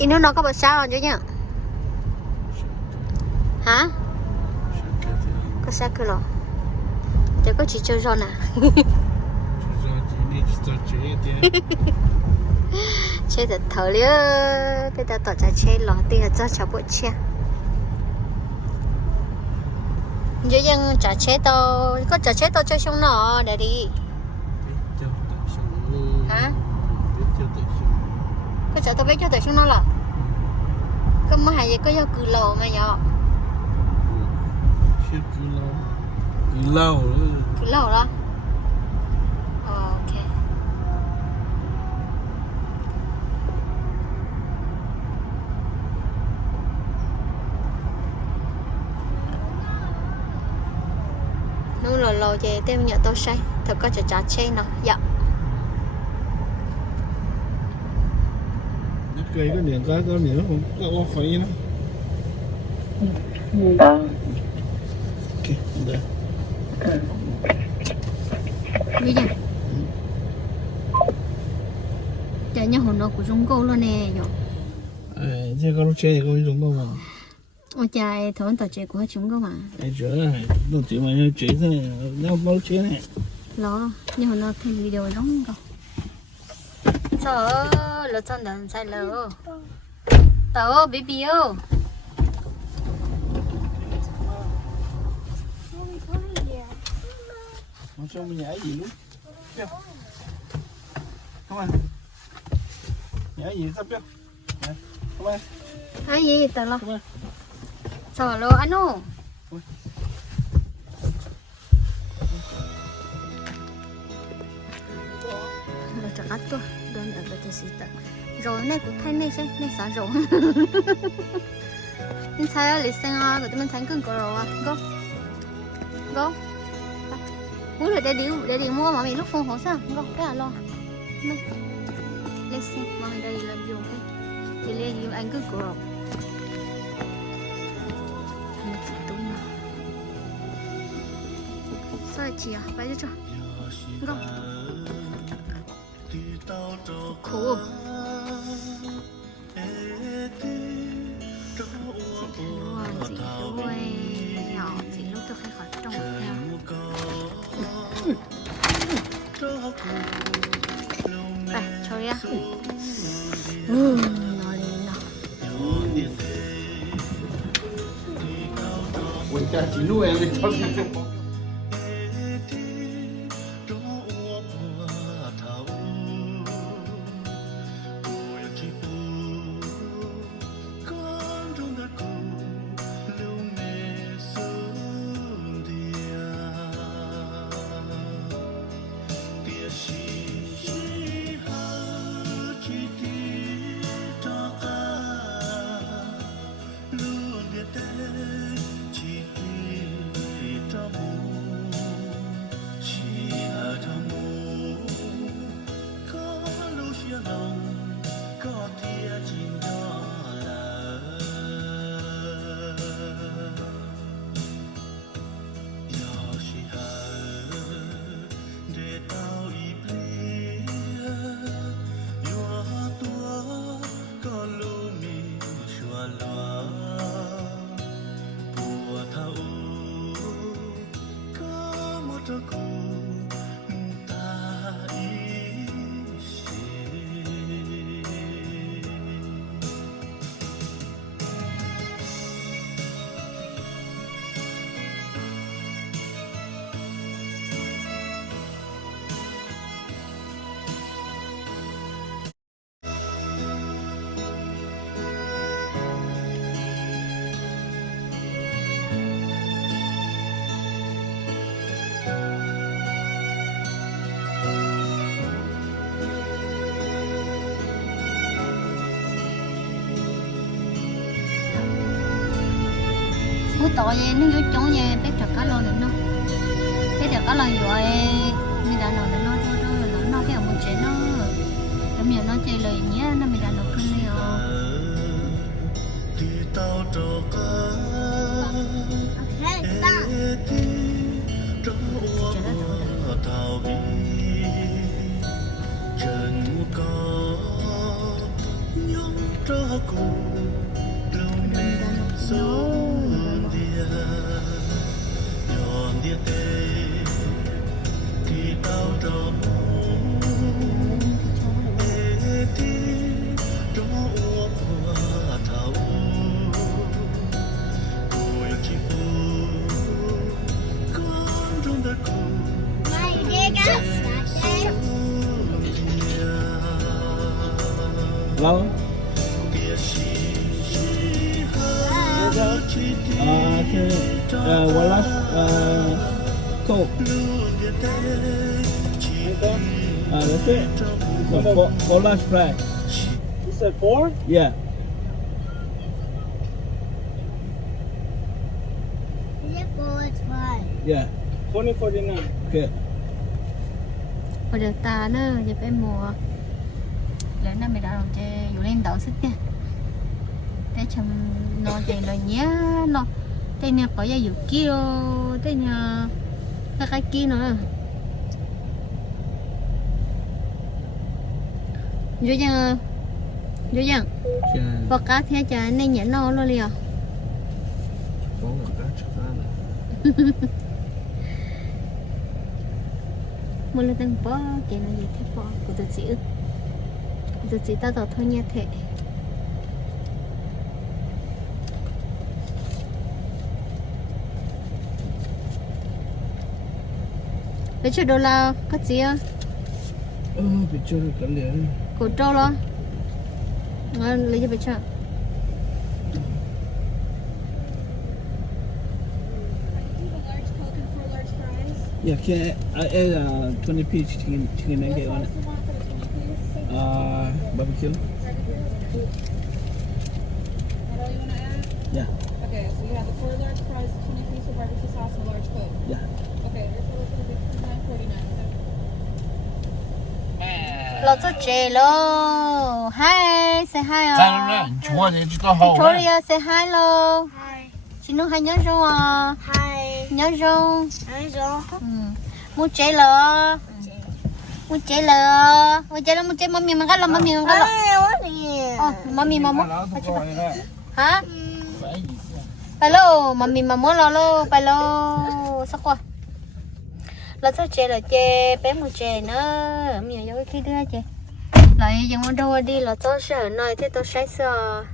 Ino nó có bớt sao rồi chứ nhá. Hả? Có sao cơ rồi. Chắc có chỉ chơi rồi nè. Chơi thật thở liếc. Bây giờ tỏ ra chơi lò tiền cho cháu bộ chơi. Giờ dân trả chế tao có trả chế tao chơi xong nọ để đi. Hả? Có trả tao biết cho tao xong nó là. Có mà hay gì có giao cử lầu mà nhở? Cử lầu đó. Ok. Nó lò về tem nhựa tao say, thật có trả chế nó, dạ. Cái niệm cái niệm không có quá khỏe nó. Ok, đây. Bây giờ. Chạy nhau hồn nó của Trung Quốc luôn nè, nhở. Chứ có lúc chơi thì có Trung Quốc mà. Ôi trời, thôi tao chơi của Trung Quốc mà. Ai chơi này, nó chỉ mà chơi thế này, nó bao chơi này. Lo, nhưng mà nó thấy video giống không? Sao lỡ chân đàn sai lỡ. Tao baby ơi. Nó cho mình nhảy gì luôn. Không à. Nhảy gì sắp chưa? Không à. Ai gì tao lo. Sao lo anh ơi. Là chắc ắt tôi đơn ở cái gì tận rồi này cũng thay này xả rồi nên thay lịch sinh à rồi mình thay cưng rồi à go muốn là để đi mua mà mình lúc phong hổ sao go cái là lo mình lịch sinh mà mình đây làm dùng cái thì lên dùng anh cứ rồi sao chị à phải cho go khổ chị đuôi nhỏ chị lúc tôi phải khỏi trồng theo đây cho đi á nói đi nào Ôi cha chỉ nuôi em đi cho chị. tội gì nó vô chỗ gì bé trật cá lo nữa bé trật cá lo rồi mình đã nói nó cái một chuyện nó giống như nó chơi lời nhé nó mình đã nói cái này Lâu. Okay. One last Coke. That's it. So four large fry. You said 4? Yeah. Yeah. 2049. Okay. Bây giờ ta nữa giờ phải mùa lấy năm mươi đồng chơi dù lên đậu sức nha để chăm nó chơi là nhé nó đây nè có giờ dù kia đây nè cái kia nữa vô chăng và cá thế cho nên nhảy nó luôn liền mua lên tăng bó cái này gì thế bó của tụi chị tao thôi nha thế bây giờ đô la có gì à Bị chơi cái liền. cổ trâu lo lấy cho bây giờ Yeah, can I add 20 piece chicken nugget on it? Barbecue. Yeah. Okay, so you have the 4 large fries, 20 piece of barbecue sauce, and large Coke. Yeah. Okay, your total is going to be $29.49. lo cho chị lo hi say hi à Victoria say hi lo chị nói hai nhớ rồi à nhớ rồi mua chế lo mua chế lo mami mà cái lo mami mà mua hả hello mami mà mua lo phải lo sao qua là sao chế là chế bé một chế nữa mình nhớ cái kia đưa chế lại giờ mua đâu đi là tôi sợ nói thế tôi sai sợ